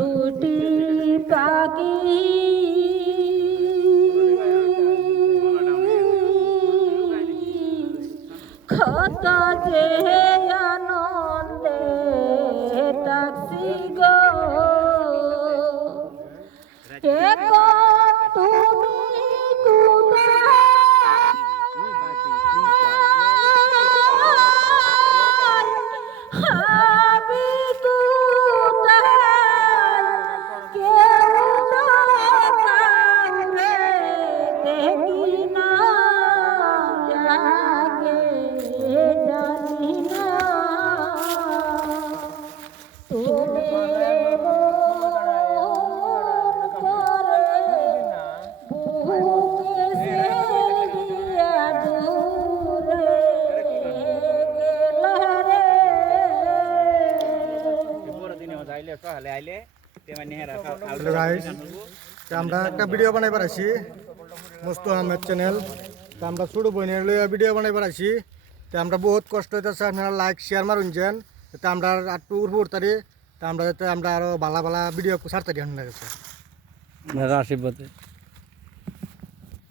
দুটি পাখি কত যে আনন্দে থাকছি গো এখন তুমি আমি কোথায় কেউ তো কাউকে দেখি না আগে জানি না তুমি হ্যালো গাইস, আমরা একটা ভিডিও বানাইবার আছি মুস্তু আহমেদ চ্যানেল। তো আমরা ছোট বোনের লইয়া ভিডিও বানাইবার আছি। তো আমরা বহুত কষ্ট হইতেছে, আপনারা লাইক শেয়ার মারুন যেন, যাতে আমরা একটু উঠতারি, তা আমরা যাতে আমরা আরো ভালো ভালো ভিডিও ছাড়তে দিই। আশীর্বাদে